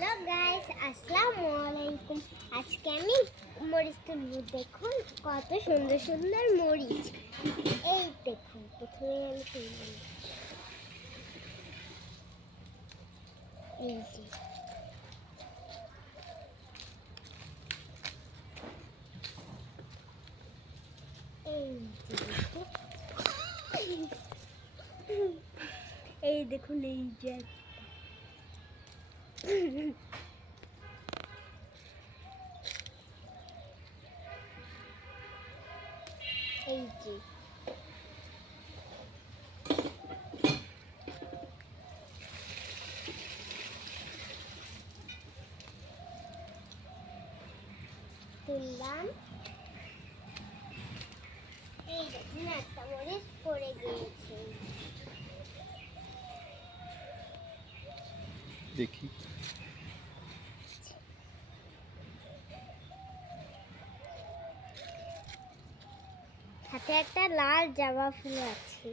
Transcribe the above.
Hello guys, আসসালামু আলাইকুম। আজকে আমি মরিচ তুলব। দেখুন কত সুন্দর সুন্দর মরিচ। এই দেখুন, প্রথমে আমি তুলব। এই যে এই যে দেখুন, এই দেখুন, এই যে এই যে তুললাম। এই দেখুন, একটা মরিচ পড়ে গিয়েছে। দেখি সাথে একটা লাল জবা ফুল আছে।